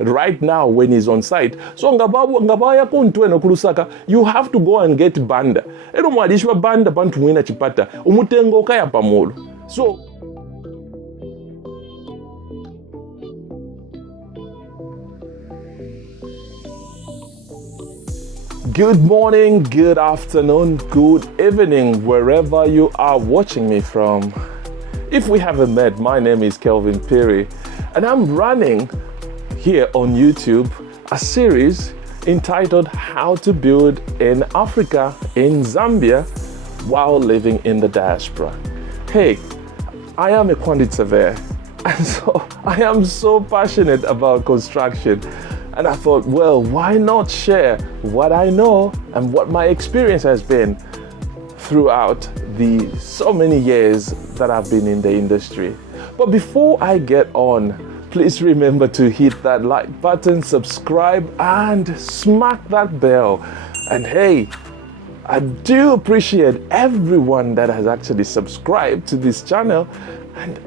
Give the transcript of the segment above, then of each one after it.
right now when he's on site. So ngabaya kuntweno kulusaka, you have to go and get banda. Ero mwadishwa banda bantu mwina chipata. Umutengo kaya pamolo. So good morning, good afternoon, good evening, wherever you are watching me from. If we haven't met, my name is Kelvin Perry, and I'm running here on YouTube a series entitled How to Build in Africa, in Zambia, while living in the diaspora. Hey, I am a quantity surveyor, and so I am so passionate about construction. And I thought, well, why not share what I know and what my experience has been throughout the so many years that I've been in the industry. But before I get on, please remember to hit that like button, subscribe, and smack that bell. And hey, I do appreciate everyone that has actually subscribed to this channel. And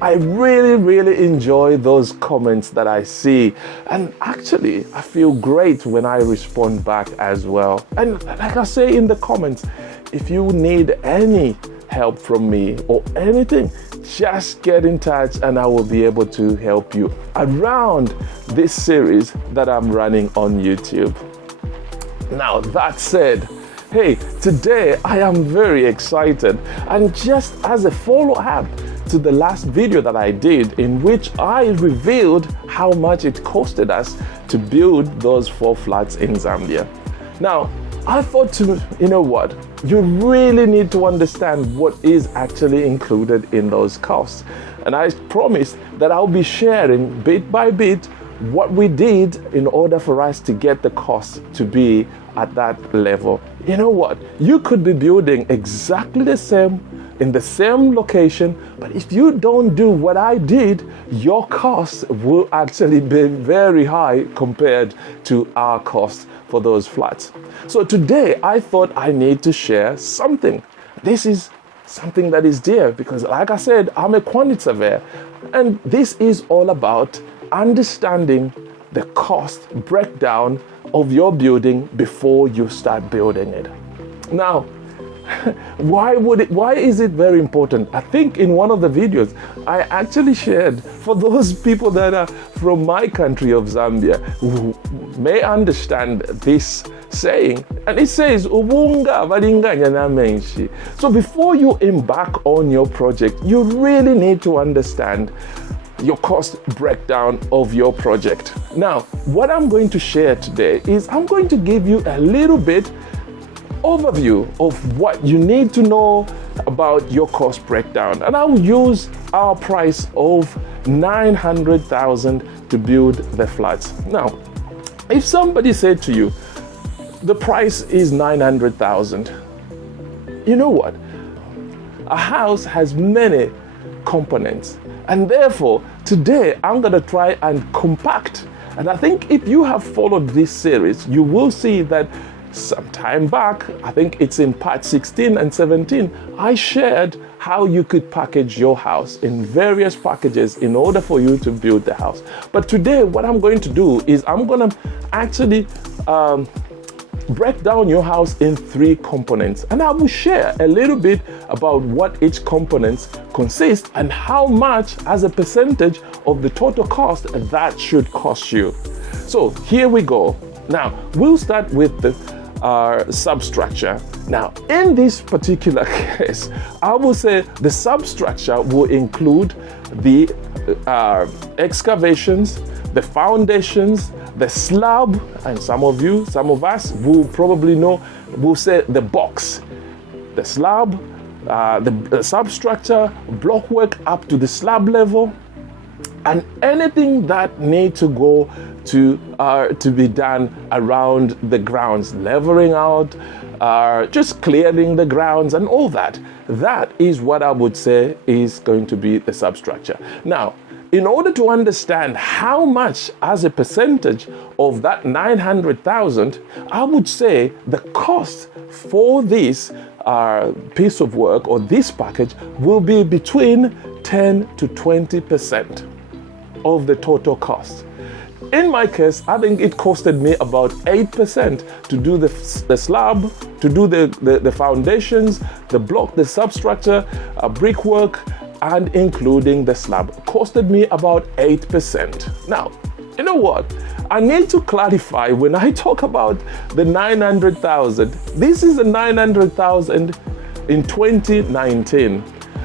I really enjoy those comments that I see. And actually, I feel great when I respond back as well. And like I say in the comments, if you need any help from me or anything, just get in touch and I will be able to help you around this series that I'm running on YouTube. Now, that said, hey, today I am very excited. And just as a follow-up to the last video that I did, in which I revealed how much it costed us to build those 4 flats in Zambia. Now, I thought you really need to understand what is actually included in those costs. And I promised that I'll be sharing bit by bit what we did in order for us to get the cost to be at that level. You know what? You could be building exactly the same in the same location, but if you don't do what I did, your costs will actually be very high compared to our costs for those flats. So today I thought I need to share something. This is something that is dear because, like I said, I'm a quantity surveyor, and this is all about understanding the cost breakdown of your building before you start building it. Now, why is it very important? I think in one of the videos I actually shared, for those people that are from my country of Zambia who may understand this saying, and it says ubunga balinganya na menshi. So before you embark on your project, you really need to understand your cost breakdown of your project. Now, what I'm going to share today is I'm going to give you a little bit overview of what you need to know about your cost breakdown, and I will use our price of 900,000 to build the flats. Now, if somebody said to you the price is 900,000, you know what? A house has many components, and therefore today I'm going to try and compact. And I think if you have followed this series, you will see that some time back, I think it's in part 16 and 17, I shared how you could package your house in various packages in order for you to build the house. But today, what I'm going to do is I'm going to actually break down your house in 3 components. And I will share a little bit about what each component consists and how much as a percentage of the total cost that should cost you. So here we go. Now, we'll start with the substructure. Now, in this particular case, I will say the substructure will include the excavations, the foundations, the slab, and some of us will probably know, will say the box, the slab, the substructure, block work up to the slab level, and anything that needs to go to be done around the grounds, leveling out, just clearing the grounds and all that. That is what I would say is going to be the substructure. Now, in order to understand how much as a percentage of that 900,000, I would say the cost for this piece of work or this package will be between 10 to 20% of the total cost. in my case, I think it costed me about 8% to do the slab, to do the foundations, the block, the substructure, brickwork, and including the slab. It costed me about 8%. Now, you know what? I need to clarify when I talk about the 900,000. This is the 900,000 in 2019,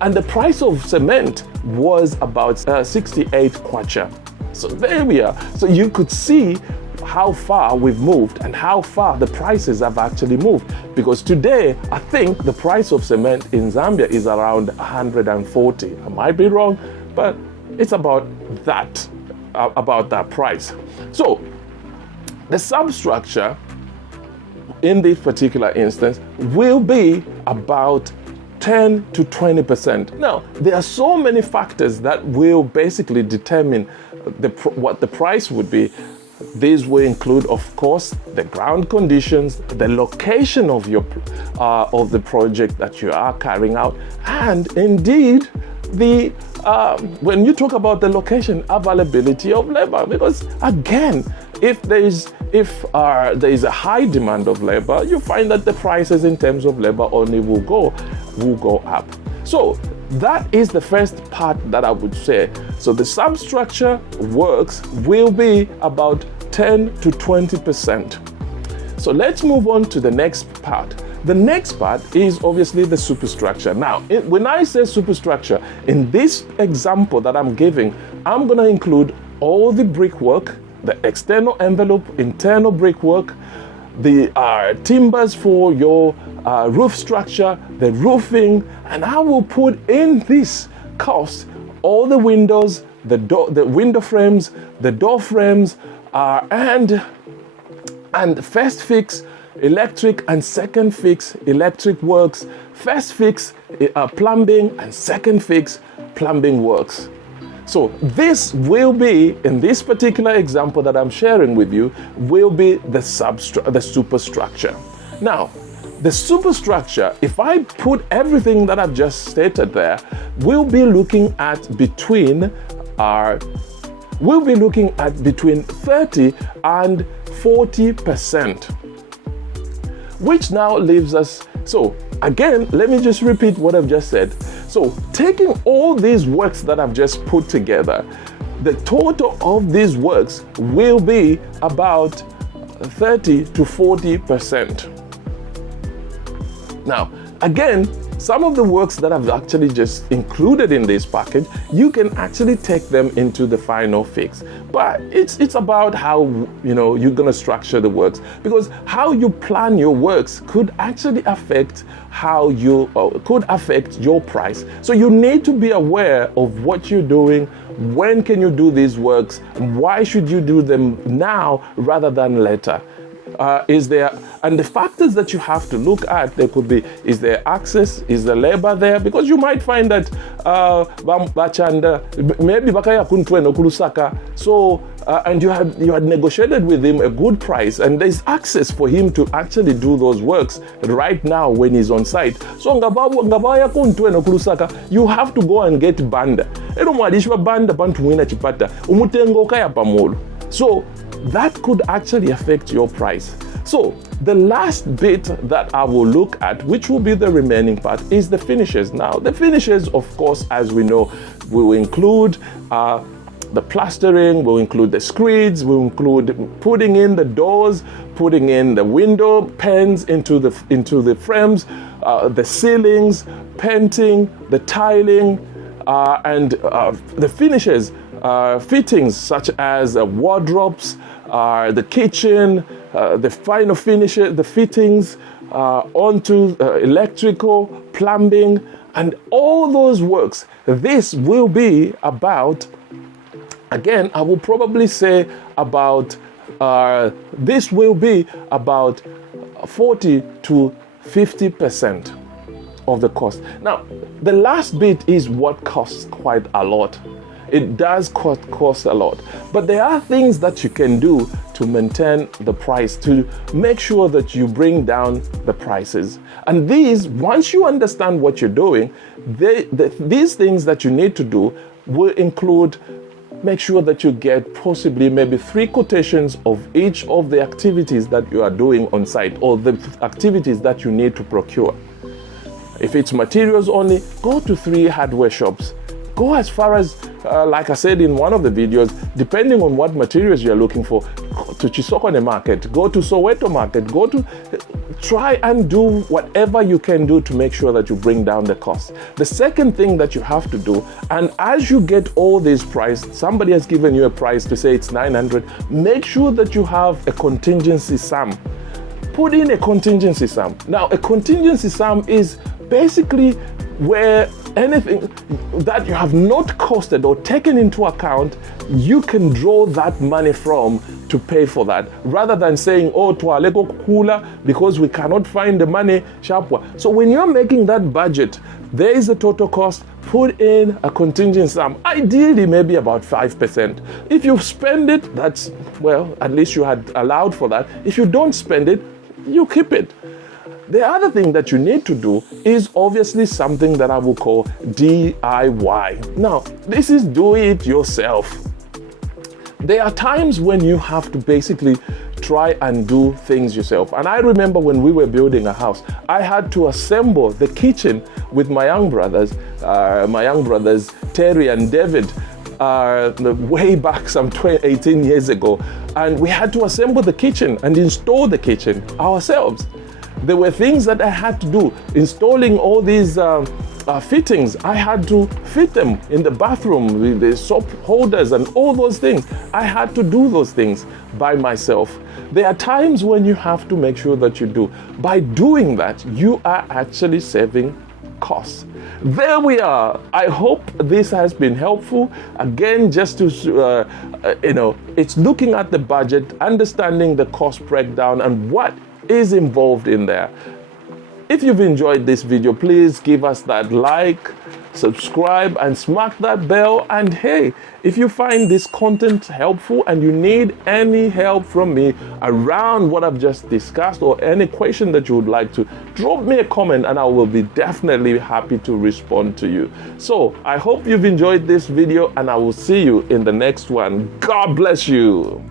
and the price of cement was about 68 kwacha. So there we are. So you could see how far we've moved and how far the prices have actually moved. Because today, I think the price of cement in Zambia is around 140. I might be wrong, but it's about that price. So the substructure in this particular instance will be about 10 to 20%. Now, there are so many factors that will basically determine what the price would be. These will include, of course, the ground conditions, the location of the project that you are carrying out, and indeed the when you talk about the location, availability of labor. Because again, if there is a high demand of labor, you find that the prices in terms of labor only will go up. So that is the first part that I would say. So the substructure works will be about 10 to 20%. So let's move on to the next part. The next part is obviously the superstructure. Now, when I say superstructure, in this example that I'm giving, I'm going to include all the brickwork, the external envelope, internal brickwork, the timbers for your roof structure, the roofing, and I will put in this cost all the windows, the window frames, the door frames, and first fix electric and second fix electric works, first fix plumbing and second fix plumbing works. So this will be, in this particular example that I'm sharing with you, will be the superstructure. Now, the superstructure, if I put everything that I've just stated there, we'll be looking at between 30 and 40%, which now leaves us. So again, let me just repeat what I've just said. So taking all these works that I've just put together, the total of these works will be about 30 to 40%. Now, again, some of the works that I've actually just included in this package, you can actually take them into the final fix. But it's about how you're going to structure the works, because how you plan your works could actually affect could affect your price. So you need to be aware of what you're doing. When can you do these works? Why should you do them now rather than later? And the factors that you have to look at, there could be, is there access, is the labor there? Because you might find that maybe bakaya kuntweno Lusaka, so and you had negotiated with him a good price, and there's access for him to actually do those works right now when he's on site. So ngabaya kuntweno Lusaka, you have to go and get banda. So that could actually affect your price. So the last bit that I will look at, which will be the remaining part, is the finishes. Now, the finishes, of course, as we know, will include the plastering, will include the screeds, will include putting in the doors, putting in the window panes into the frames, the ceilings, painting, the tiling, and the finishes, fittings such as wardrobes, the kitchen, the final finishes, the fittings onto electrical, plumbing, and all those works. This will be about, again, I will probably say about, this will be about 40 to 50% of the cost. Now, the last bit is what costs quite a lot. It does cost a lot, but there are things that you can do to maintain the price, to make sure that you bring down the prices. And these, once you understand what you're doing, these things that you need to do will include make sure that you get possibly maybe 3 quotations of each of the activities that you are doing on site, or the activities that you need to procure. If it's materials only, go to 3 hardware shops. Go as far as, like I said in one of the videos, depending on what materials you're looking for, go to Chisokone market, go to Soweto market, try and do whatever you can do to make sure that you bring down the cost. The second thing that you have to do, and as you get all these prices, somebody has given you a price to say it's 900, make sure that you have a contingency sum. Put in a contingency sum. Now, a contingency sum is basically where anything that you have not costed or taken into account, you can draw that money from to pay for that, rather than saying, oh, tualeko kula because we cannot find the money, sharpwa. So when you're making that budget, there is a total cost, put in a contingent sum, ideally maybe about 5%. If you spend it, that's, well, at least you had allowed for that. If you don't spend it, you keep it. The other thing that you need to do is obviously something that I will call DIY. Now, this is do it yourself. There are times when you have to basically try and do things yourself. And I remember when we were building a house, I had to assemble the kitchen with my young brothers Terry and David, way back some 18 years ago. And we had to assemble the kitchen and install the kitchen ourselves. There were things that I had to do. Installing all these fittings, I had to fit them in the bathroom with the soap holders and all those things. I had to do those things by myself. There are times when you have to make sure that you do. By doing that, you are actually saving costs. There we are. I hope this has been helpful. Again, just to, it's looking at the budget, understanding the cost breakdown and what is involved in there. If you've enjoyed this video, please give us that like, subscribe, and smack that bell. And hey, if you find this content helpful and you need any help from me around what I've just discussed, or any question that you would like to, drop me a comment and I will be definitely happy to respond to you. So I hope you've enjoyed this video and I will see you in the next one. God bless you.